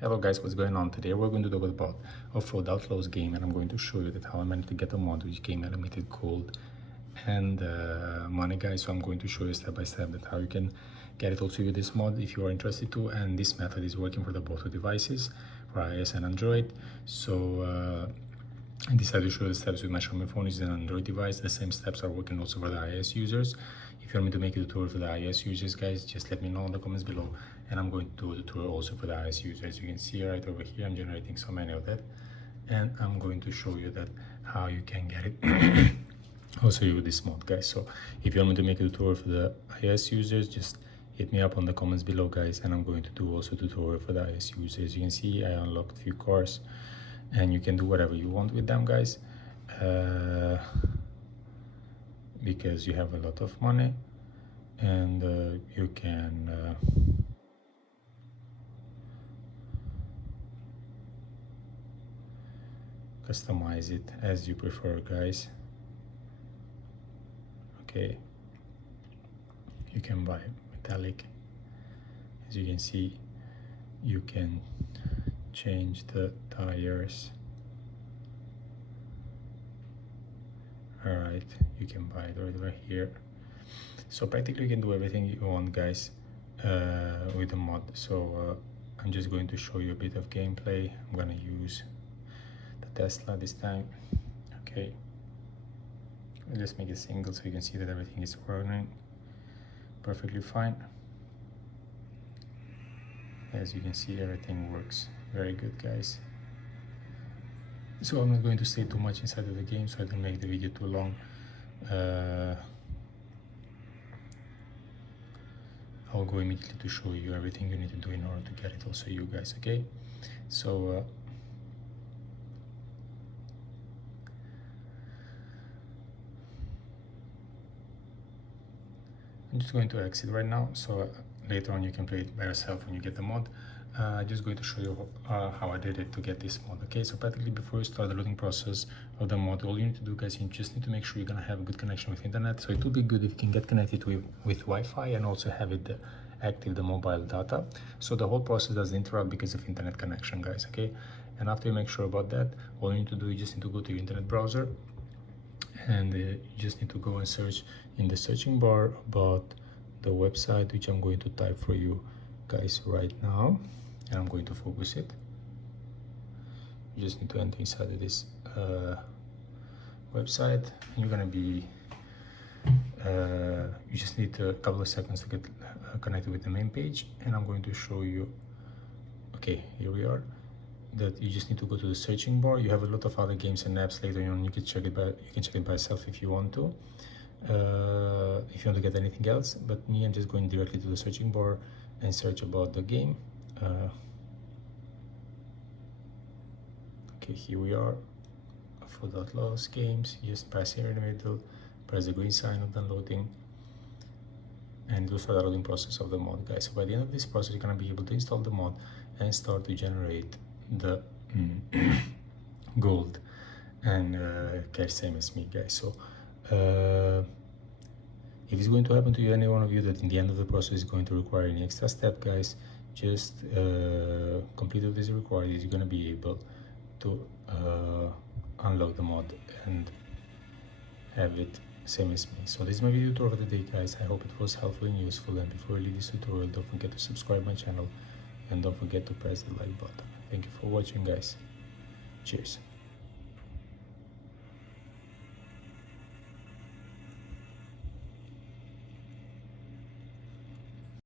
Hello guys, what's going on? Today we're going to talk about Offroad Outlaws game, and I'm going to show you that how I managed to get a mod which gave me unlimited gold and money, guys. So I'm going to show you step by step that how you can get it also with this mod if you are interested to, and this method is working for the both devices, for iOS and Android. So I decided to show the steps with my Xiaomi phone, which is an Android device. The same steps are working also for the iOS users. If you want me to make a tutorial for the iOS users, guys, just let me know in the comments below, and I'm going to do a tutorial also for the iOS users. As you can see right over here, I'm generating so many of that, and I'm going to show you that how you can get it also with this mod, guys. So if you want me to make a tutorial for the iOS users, just hit me up on the comments below, guys, and I'm going to do also a tutorial for the iOS users. As you can see, I unlocked a few cars, and you can do whatever you want with them, guys, because you have a lot of money, and you can customize it as you prefer, guys. Okay, you can buy metallic. As you can see, you can change the tires. All right, you can buy it right here. So practically you can do everything you want, guys, with the mod. So I'm just going to show you a bit of gameplay. I'm gonna use the Tesla this time. Okay, let's make it single so you can see that everything is running perfectly fine. As you can see, everything works very good, guys. So I'm not going to stay too much inside of the game so I don't make the video too long. I'll go immediately to show you everything you need to do in order to get it also, you guys. Okay, so I'm just going to exit right now, so later on you can play it by yourself when you get the mod. Just going to show you how I did it to get this mod. Okay, so practically before you start the loading process of the mod, all you need to do, guys, you just need to make sure you're gonna have a good connection with internet. So it would be good if you can get connected with Wi-Fi and also have it active the mobile data, so the whole process doesn't interrupt because of internet connection, guys. Okay, and after you make sure about that, all you need to do, you just need to go to your internet browser, and you just need to go and search in the searching bar about the website, which I'm going to type for you guys right now, and I'm going to focus it. You just need to enter inside of this website, and you're gonna be you just need a couple of seconds to get connected with the main page, and I'm going to show you. Okay, here we are. That you just need to go to the searching bar. You have a lot of other games and apps later on. You can check it by yourself if you want to. If you want to get anything else, but me, I'm just going directly to the searching bar and search about the game. Okay, here we are. Offroad Outlaws games. Just press here in the middle, press the green sign of downloading, and it will start the loading process of the mod, guys. So by the end of this process, you're gonna be able to install the mod and start to generate the gold and cash, same as me, guys. So if it's going to happen to you, any one of you, that in the end of the process is going to require any extra step, guys, just complete what is required. You're going to be able to unlock the mod and have it same as me. So this is my video tutorial for today, guys. I hope it was helpful and useful, and before you leave this tutorial, don't forget to subscribe my channel and don't forget to press the like button. Thank you for watching, guys. Cheers.